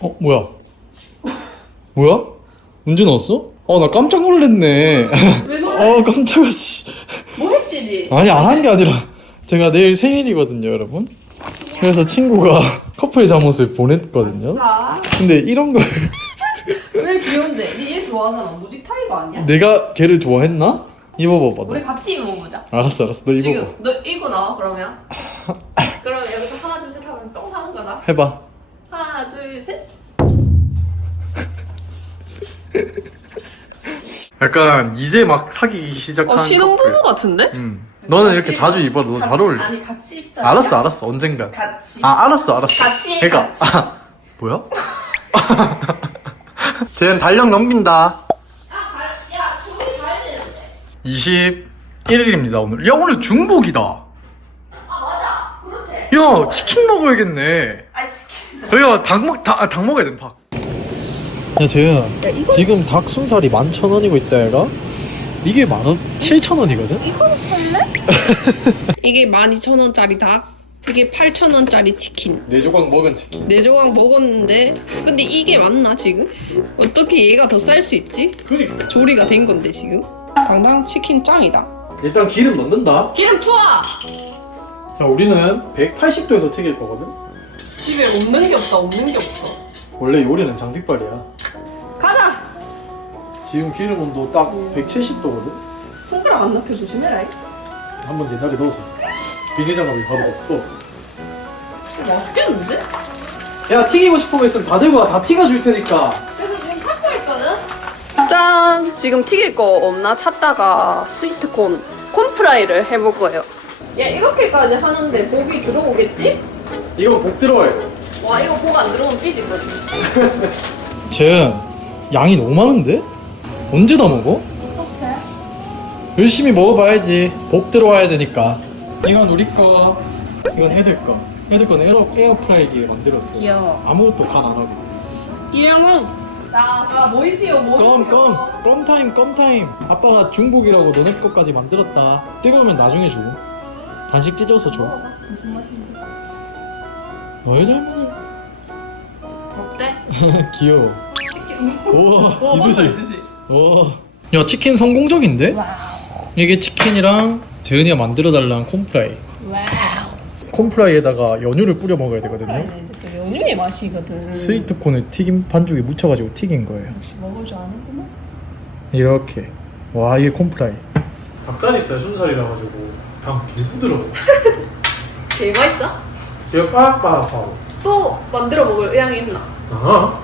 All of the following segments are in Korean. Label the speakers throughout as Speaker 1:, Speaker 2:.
Speaker 1: 어 뭐야? 뭐야? 언제 나왔어? 어나 깜짝 놀랐네.
Speaker 2: 왜 놀래?
Speaker 1: 어 깜짝아 씨.
Speaker 2: 뭐 했지 니?
Speaker 1: 아니 안 한 게 아니라 제가 내일 생일이거든요 여러분. 그래서 친구가 커플 잠옷을 보냈거든요.
Speaker 2: 자,
Speaker 1: 근데 이런 걸
Speaker 2: 왜 귀여운데? 니얘 좋아하잖아. 무직 타이거 아니야?
Speaker 1: 내가 걔를 좋아했나? 입어봐봐.
Speaker 2: 우리
Speaker 1: 너.
Speaker 2: 같이 입어보자.
Speaker 1: 알았어 알았어 너 입어봐.
Speaker 2: 지금 너 이거 나와 그러면. 그러면 여기서 하나 둘셋 하면 똥 하는 거다.
Speaker 1: 해봐. 약간 이제 막 사귀기 시작한
Speaker 2: 어 신혼부부 같은데?
Speaker 1: 응. 너는 이렇게
Speaker 2: 같이
Speaker 1: 자주
Speaker 2: 입어.
Speaker 1: 입어. 너잘
Speaker 2: 같이-
Speaker 1: 어울려.
Speaker 2: 아니 같이 입자.
Speaker 1: 알았어 알았어 언젠가.
Speaker 2: 같이.
Speaker 1: 아 알았어 알았어.
Speaker 2: 같이 해,
Speaker 1: 그러니까
Speaker 2: 같이.
Speaker 1: 아, 뭐야? 쟤는 달력 넘긴다.
Speaker 2: 아, 갈, 야, 저기 가야 되는데.
Speaker 1: 21일입니다 오늘. 야 오늘 중복이다.
Speaker 2: 아 맞아. 그렇대.
Speaker 1: 야 치킨 먹어야겠네.
Speaker 2: 아 치킨.
Speaker 1: 저희가 닭 먹, 닭, 아, 닭 먹어야 돼 닭. 야 재현아 지금 닭 순살이 11,000원이고 있다 얘가 이게 만원 7,000원이거든?
Speaker 3: 이게 12,000원짜리 닭, 이게 8,000원짜리 치킨.
Speaker 1: 네 조각 먹은 치킨
Speaker 3: 네 조각 먹었는데, 근데 이게 맞나, 지금? 어떻게 얘가 더 쌀 수 있지?
Speaker 1: 그니까
Speaker 3: 조리가 된 건데, 지금? 당당 치킨 짱이다.
Speaker 1: 일단 기름 넣는다
Speaker 2: 기름 투하.
Speaker 1: 자 우리는 180도에서 튀길 거거든
Speaker 2: 집에 없는 게 없다. 없는 게 없어.
Speaker 1: 원래 요리는 장비빨이야. 지금 기름 온도 딱 170도거든
Speaker 2: 손가락 안 넣게 조심해라.
Speaker 1: 한번 옛날에 넣었었어 비닐 장갑이 바로 없고
Speaker 2: 맛있겠는데?
Speaker 1: 야 튀기고 싶은 거 있으면 다 들고 와 다 튀겨줄 테니까
Speaker 2: 그래서 지금 찾고 있거든. 짠! 지금 튀길 거 없나 찾다가 스위트콘 콘프라이를 해볼 거예요. 야 이렇게까지 하는데 복이 들어오겠지?
Speaker 1: 이건 복 들어와야
Speaker 2: 돼와 이거 복안 들어오면 삐질 거지.
Speaker 1: 쟤 양이 너무 많은데? 언제 다 먹어?
Speaker 2: 어떡해?
Speaker 1: 열심히 먹어봐야지 복 들어와야 되니까 이건 우리 거 이건 애들 거 애들 거는 에어, 에어프라이기에 만들었어
Speaker 3: 귀여워.
Speaker 1: 아무것도 간 안 하고
Speaker 2: 자, 자 모이시오 모이시오.
Speaker 1: 껌 껌 껌 타임 껌 타임 아빠가 중복이라고 너네 것까지 만들었다 뜨거우면 나중에 줘 간식 찢어서 줘
Speaker 2: 먹어봐. 무슨 맛인지.
Speaker 1: 너희 젊은이
Speaker 2: 어때?
Speaker 1: 귀여워
Speaker 2: 치킨.
Speaker 1: 우와
Speaker 2: 오 맞아
Speaker 1: 이듯이 와야 치킨 성공적인데? 이게 치킨이랑 재은이가 만들어 달라는 콘프라이
Speaker 2: 와우.
Speaker 1: 콘프라이에다가 연유를 뿌려 먹어야 되거든요
Speaker 3: 네, 진짜 연유의 맛이거든.
Speaker 1: 스위트콘을 튀김 반죽에 묻혀가지고 튀긴 거예요
Speaker 3: 혹시 먹을 줄 아는구나?
Speaker 1: 이렇게 와 이게 콘프라이 닭다리살 순살이라 가지고 당 개부드러워
Speaker 2: 제일 맛있어?
Speaker 1: 제가 빠락빠락하고
Speaker 2: 또 만들어 먹을 의향이 있나?
Speaker 1: 아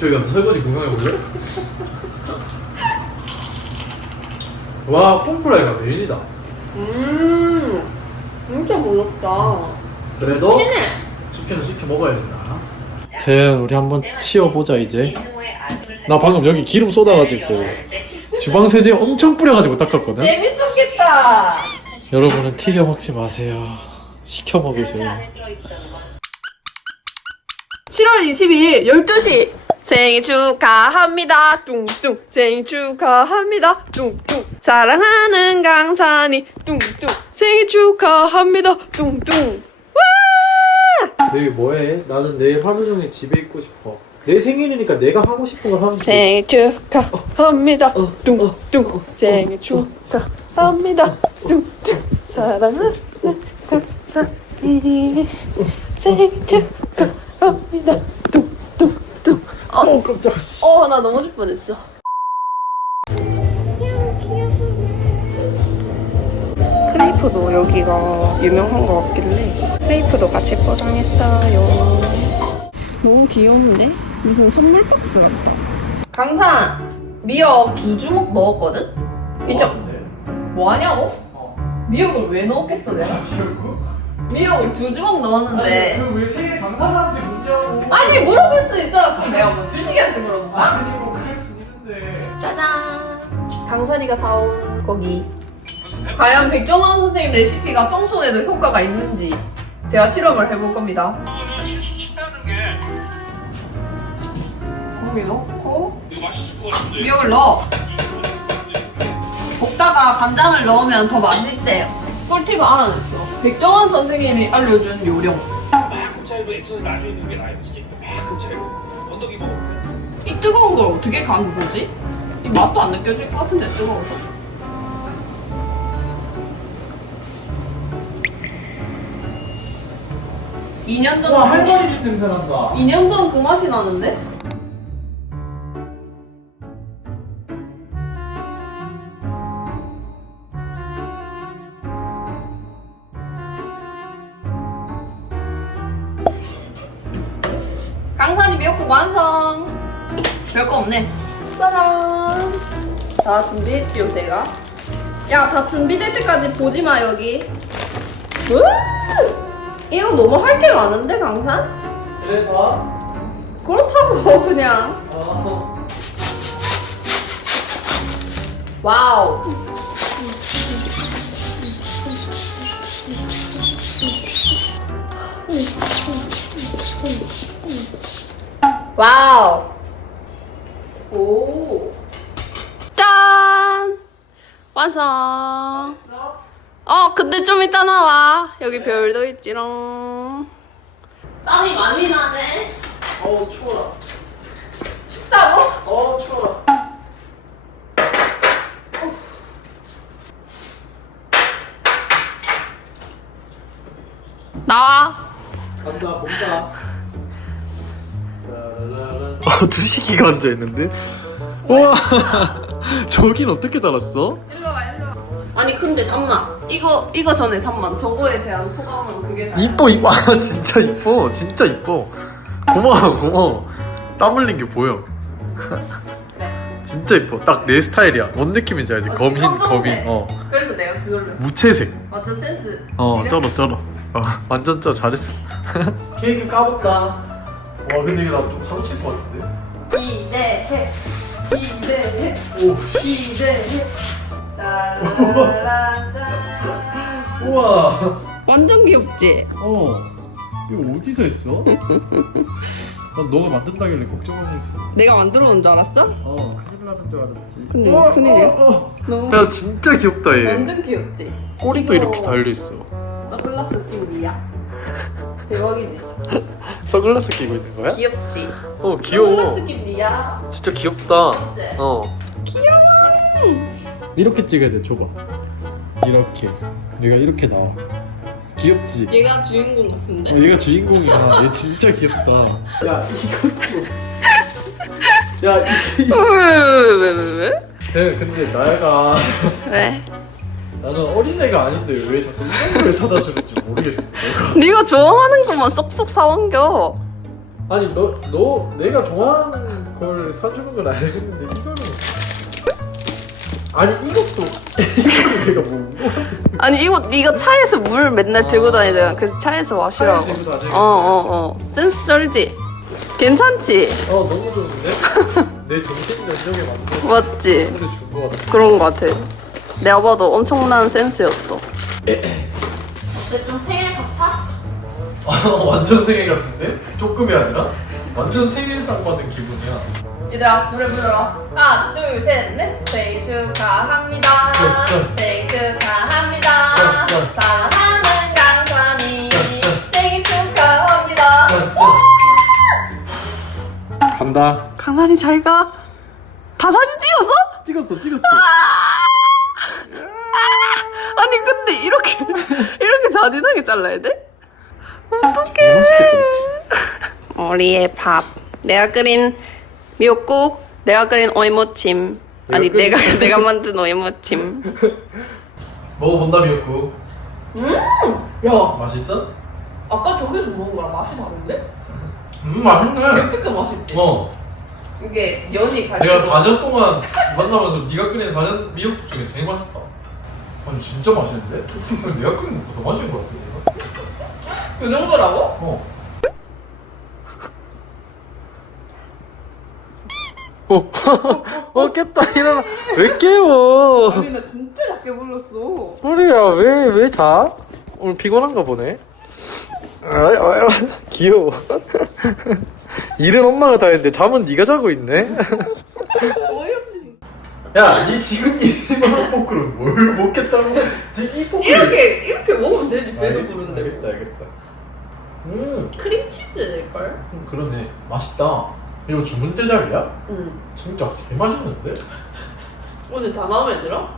Speaker 1: 저기 가서 설거지 구경해 볼래? 와 콘프라이가 메인이다.
Speaker 2: 음, 진짜 부럽다.
Speaker 1: 그래도
Speaker 2: 신해.
Speaker 1: 치킨은 시켜 먹어야 된다. 재현 우리 한번 치워보자 이제. 나 방금 여기 기름 쏟아가지고 주방 세제 엄청 뿌려가지고 닦았거든?
Speaker 2: 재밌었겠다.
Speaker 1: 여러분은 튀겨 먹지 마세요. 시켜 먹으세요.
Speaker 2: 7월 22일 12시 생일 축하합니다. 뚱뚱 생일 축하합니다. 뚱뚱 사랑하는 강산이 뚱뚱 생일 축하합니다. 뚱뚱.
Speaker 1: 내일 뭐해? 나는 내일 하루 종일 집에 있고 싶어. 내 생일이니까 내가 하고 싶은 걸 하면 돼.
Speaker 2: 생일 축하합니다. 뚱뚱 생일 축하합니다. 뚱뚱 사랑하는 강산이 생일 축하합니다. 뚱뚱뚱
Speaker 1: 어 깜짝아 씨.
Speaker 2: 어, 나 넘어질 뻔했어. 크레이프도 여기가 유명한 것 같길래 크레이프도 같이 포장했어요.
Speaker 3: 너무 귀여운데? 무슨 선물 박스 같다.
Speaker 2: 강산 미역 두 주먹 넣었거든? 이죠? 뭐 하냐고? 미역을 왜 넣었겠어 내가? 미역을 두 주먹 넣었는데
Speaker 1: 그왜 생일 당사자한테
Speaker 2: 아니 물어볼 수 있잖아. 그럼 내가 뭐 주식이한테 물어볼까?
Speaker 1: 아니 뭐 그럴 수 있는데.
Speaker 2: 짜잔. 강산이가 사온 고기. 과연 백종원 선생님 레시피가 똥손에도 효과가 있는지 제가 실험을 해볼 겁니다. 고기 넣고 미역을 넣어. 볶다가 간장을 넣으면 더 맛있대요 꿀팁을 알아냈어. 백종원 선생님이 알려준 요령.
Speaker 4: 정도 액션을 나중에 넣는 게 나아요. 진짜 이만큼 차이로 건더기 먹어.
Speaker 2: 이 뜨거운 걸 어떻게 간 거지? 이 맛도 안 느껴질 것 같은데 뜨거워서. 이년 전,
Speaker 1: 와 할머니 집 냄새 난다
Speaker 2: 2년 전 그 맛이 나는데? 강산이 미역국 완성! 별거 없네. 짜잔! 다 준비했지요, 제가? 야, 다 준비될 때까지 보지 마, 여기. 으! 이거 너무 할 게 많은데, 강산?
Speaker 1: 그래서
Speaker 2: 그렇다고 그냥
Speaker 1: 어.
Speaker 2: 와우 와우. 오. 짠! 완성. 어 근데 좀 이따 나와. 여기 별도 있지롱. 땀이 많이 나네.
Speaker 1: 어우 추워라.
Speaker 2: 춥다고?
Speaker 1: 어 추워라.
Speaker 2: 나와.
Speaker 1: 간다 본다 어 두식이가 앉아있는데? 우와 저긴 어떻게 달았어?
Speaker 2: 일로 와 일로 와 아니 근데 잠만. 이거 이거 전에 잠만. 저거에 대한 소감은 그게 다
Speaker 1: 이뻐 이뻐. 아 진짜 이뻐. 진짜 이뻐. 고마워 고마워. 땀 흘린 게 보여. 진짜 이뻐. 딱 내 스타일이야. 뭔 느낌인지 알지?
Speaker 2: 어,
Speaker 1: 검흰. 검흰 어.
Speaker 2: 그래서 내가 그걸로 했어.
Speaker 1: 무채색.
Speaker 2: 완전 센스
Speaker 1: 어? 쩔어 쩔어. 어, 완전 쩔어. 잘했어. 케이크 까볼까? 와 근데 이거 나좀 상칠 것 같은데?
Speaker 2: 기대해 기대해
Speaker 1: 오
Speaker 2: 기대해 짜라란짠
Speaker 1: 우와
Speaker 3: 완전 귀엽지?
Speaker 1: 어 이거 어디서 했어? 난 너가 만든다길래 걱정하고 있어
Speaker 3: 내가 만들어 놓은 줄 알았어?
Speaker 1: 어 큰일 나는 줄 알았지
Speaker 3: 근데
Speaker 1: 어,
Speaker 3: 큰일이야.
Speaker 1: 어,
Speaker 3: 너무
Speaker 1: 어. 야 진짜 귀엽다 얘
Speaker 2: 완전 귀엽지?
Speaker 1: 꼬리도
Speaker 2: 이거
Speaker 1: 이렇게 달려있어
Speaker 2: 선글라스 끼고 야 대박이지?
Speaker 1: 선글라스 끼고 있는 거야?
Speaker 2: 귀엽지?
Speaker 1: 어 귀여워
Speaker 2: 선글라스 낀 리야
Speaker 1: 진짜 귀엽다
Speaker 2: 어째?
Speaker 1: 어 귀여워 이렇게 찍어야 돼 줘봐 이렇게 얘가 이렇게 나와 귀엽지?
Speaker 2: 얘가 주인공 같은데?
Speaker 1: 어, 얘가 주인공이야 얘 진짜 귀엽다 야 이것도 야 이게
Speaker 3: 왜왜왜왜 왜?
Speaker 1: 쟤 근데 나야가
Speaker 3: 왜?
Speaker 1: 나는 어린애가 아닌데 왜 자꾸 이런 걸 사다 주는지 모르겠어 내가.
Speaker 3: 네가 좋아하는 것만 쏙쏙 사왕겨.
Speaker 1: 아니 너 너 내가 좋아하는 걸 사주는 건 알겠는데 이거는 아니 이것도 내가 뭐
Speaker 3: 아니 이거 네가 차에서 물 맨날 들고 다니잖아. 그래서 차에서 마시라고.
Speaker 1: 차에 들고 다녀야겠다.
Speaker 3: 어어 어. 센스 쩔지? 괜찮지?
Speaker 1: 어 너무 좋은데 내 정신 연령에 맞는
Speaker 3: 맞지?
Speaker 1: 선물을 준거 같아
Speaker 3: 그런 거 같아. 내가 봐도 엄청난 센스였어.
Speaker 2: 근데 좀 생일 같아?
Speaker 1: 완전 생일 같은데? 조금이 아니라? 완전 생일상 받은 기분이야.
Speaker 2: 얘들아 노래 불러라. 하나 둘 셋넷. 생일 축하합니다. 생일 축하합니다. 사랑하는 강산이 생일 축하합니다.
Speaker 1: 간다.
Speaker 3: 강산이 잘 가. 다 사진 찍었어?
Speaker 1: 찍었어 찍었어
Speaker 3: 아니 근데 이렇게 이렇게 잔인하게 잘라야 돼? 어떡해. 우리의 밥. 내가 끓인 미역국. 내가 끓인 오이무침. 아니
Speaker 1: 내가
Speaker 3: 내가 만든 오이무침.
Speaker 1: 먹어본다 미역국
Speaker 2: 야
Speaker 1: 맛있어?
Speaker 2: 아까 저기서 먹은 거랑 맛이 다른데?
Speaker 1: 음 맛있네
Speaker 2: 맵게 맛있지?
Speaker 1: 어
Speaker 2: 이게 연이 갈
Speaker 1: 내가 4년 동안 만나면서 네가 끓인 4년 미역국 중에 제일 맛있다 아니 진짜 맛있는데? 내가 끓인 것보다 더 맛있는 것 같아 내가.
Speaker 2: 그 정도라고?
Speaker 1: 어. 어, 어 깼다 일어나 왜 깨워
Speaker 2: 아니 나 진짜 작게 불렀어
Speaker 1: 소리야 왜 왜 자? 오늘 피곤한가 보네 아이, 아이, 귀여워 일은 엄마가 다 했는데 잠은 네가 자고 있네 야, 니 지금 이만 포크를 뭘 먹겠다고? 지금 이 포크를
Speaker 2: 이렇게 이렇게 먹으면 되지 배도 부른데
Speaker 1: 알겠다, 알겠다. 음,
Speaker 2: 크림치즈일걸?
Speaker 1: 음, 그러네. 맛있다. 이거 주문 제작이야?
Speaker 2: 응.
Speaker 1: 진짜 개 맛있는데?
Speaker 2: 오늘 다 마음에 들어?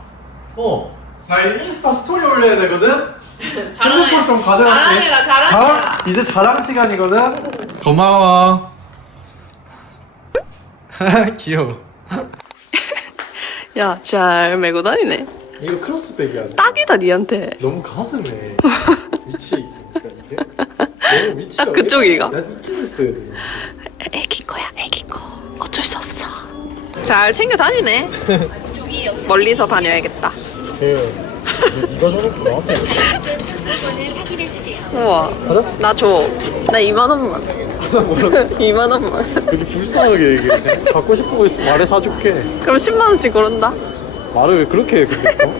Speaker 1: 어. 나 인스타 스토리 올려야 되거든?
Speaker 2: 자랑해.
Speaker 1: 핸드폰 좀 가져갈게.
Speaker 2: 자랑해라, 자랑해라.
Speaker 1: 자랑, 이제 자랑 시간이거든? 고마워. 귀여워.
Speaker 3: 야, 잘 메고 다니네.
Speaker 1: 이거 크로스백이야.
Speaker 3: 딱이다, 니한테.
Speaker 1: 너무 가슴에 이게. 너무 위치가.
Speaker 3: 딱 그쪽이가?
Speaker 1: 난 이쯤에 써야 되잖아.
Speaker 3: 애기 거야, 애기 거. 어쩔 수 없어. 잘 챙겨 다니네. 멀리서 다녀야겠다.
Speaker 1: 걔, 네가 줘놓고 나한테.
Speaker 3: 우와.
Speaker 1: 가자.
Speaker 3: 나 줘. 나 2만 원만. 2만 원만.
Speaker 1: 그렇게 불쌍하게 얘기해. 갖고 싶은 거 있으면 말해 사줄게.
Speaker 3: 그럼 10만 원씩 고른다.
Speaker 1: 말을 왜 그렇게 해, 근데 또?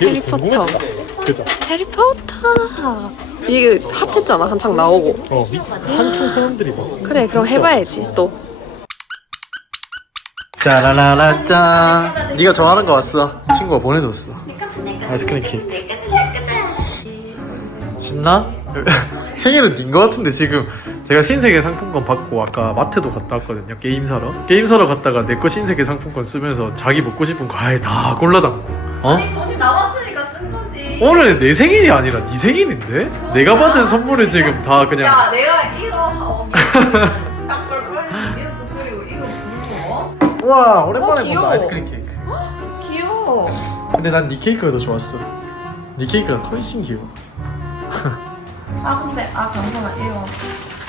Speaker 3: 해리포터.
Speaker 1: 그죠?
Speaker 3: 해리포터. 이게 핫했잖아, 한창 나오고.
Speaker 1: 어, 미, 한창 사람들이 막.
Speaker 3: 그래, 그럼 해봐야지, 또.
Speaker 1: 짜라라라 짠. 네가 좋아하는 거 왔어. 친구가 보내줬어. 아이스크림 케이크. 신나? 생일은 닌거 같은데 지금 제가 신세계 상품권 받고 아까 마트도 갔다 왔거든요 게임 사러 게임 사러 갔다가 내 거 신세계 상품권 쓰면서 자기 먹고 싶은 거 아예 다 골라담고 어?
Speaker 2: 아니, 돈이 남았으니까 쓴 거지.
Speaker 1: 오늘 내 생일이 아니라 네 생일인데? 내가 받은 선물을 지금 다 그냥
Speaker 2: 야, 내가 이거 하고 닭발 빨리 이것도 끓이고 이거 부르고.
Speaker 1: 우와 오랜만에
Speaker 2: 어, 귀여워.
Speaker 1: 먹는 아이스크림 케이크
Speaker 2: 귀여워.
Speaker 1: 근데 난네 케이크가 더 좋았어 네 케이크가 훨씬 귀여워
Speaker 2: 아, 근데, 아, 잠깐만, 이거.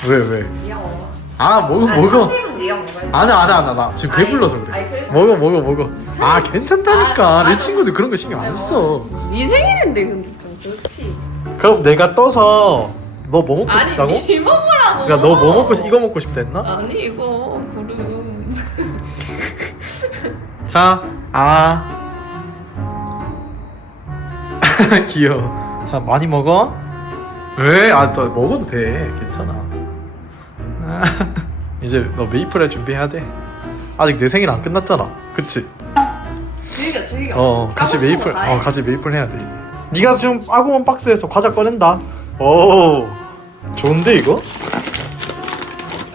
Speaker 1: 왜 왜?
Speaker 2: 귀여워.
Speaker 1: 아 먹어
Speaker 2: 아,
Speaker 1: 먹어
Speaker 2: 첫입은 네가 먹어야지.
Speaker 1: 안해 안해 안해 나 지금
Speaker 2: 아이,
Speaker 1: 배불러서 그래
Speaker 2: 아이, 그래.
Speaker 1: 먹어 먹어 먹어 아 괜찮다니까
Speaker 2: 아,
Speaker 1: 내
Speaker 2: 맞아.
Speaker 1: 친구들 그런 거 신경 안 써
Speaker 2: 네 생일인데, 근데 좀 그렇지.
Speaker 1: 그럼 내가 떠서 너 뭐 먹고
Speaker 2: 아니,
Speaker 1: 싶다고?
Speaker 2: 네 먹으라고.
Speaker 1: 그러니까 너 뭐 먹고 싶 이거 먹고 싶다 했나?
Speaker 2: 아니, 이거, 구름.
Speaker 1: 자, 아. 귀여워. 자, 많이 먹어. 왜? 아, 너 먹어도 돼. 괜찮아. 아, 이제 너 메이플 할 준비해야 돼. 아직 내 생일 안 끝났잖아. 그치?
Speaker 2: 즐겨, 즐겨.
Speaker 1: 어, 같이
Speaker 2: 까먹고
Speaker 1: 메이플. 어, 같이 메이플 해야 돼, 이제. 네가 지금 아구몬 박스에서 과자 꺼낸다. 오, 좋은데, 이거?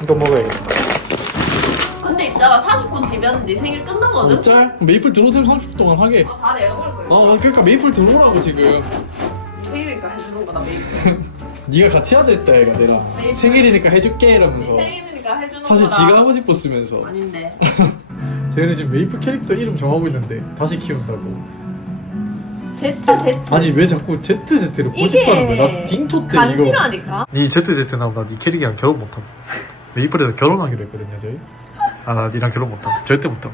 Speaker 1: 이거 먹어야겠다.
Speaker 2: 있잖아, 30분 뒤면 네 생일 끝나거든?
Speaker 1: 짤? 메이플 들어오세요 30분 동안 하게.
Speaker 2: 이거 다 내가 먹을 거야.
Speaker 1: 어, 그러니까 메이플 들어오라고 지금.
Speaker 2: 네 생일이니까 해주는 거다, 메이플.
Speaker 1: 네가 같이 하자 했다 얘가 내랑
Speaker 2: 메이플.
Speaker 1: 생일이니까 해줄게 이러면서
Speaker 2: 네 생일이니까 해주는
Speaker 1: 사실
Speaker 2: 거다.
Speaker 1: 지가 하고 싶었으면서
Speaker 2: 아닌데.
Speaker 1: 쟤는 지금 메이플 캐릭터 이름 정하고 있는데 다시 키운다고
Speaker 2: Z.
Speaker 1: 아니 왜 자꾸 ZZ를 고집하는 거야 나 딩토 때 이거
Speaker 2: 간지라니까?
Speaker 1: 네 ZZ 나오면 나네 캐릭이랑 결혼 못하고 메이플에서 결혼하기로 했거든요 저희 아 나 니랑 결혼 못하고. 절대 못하고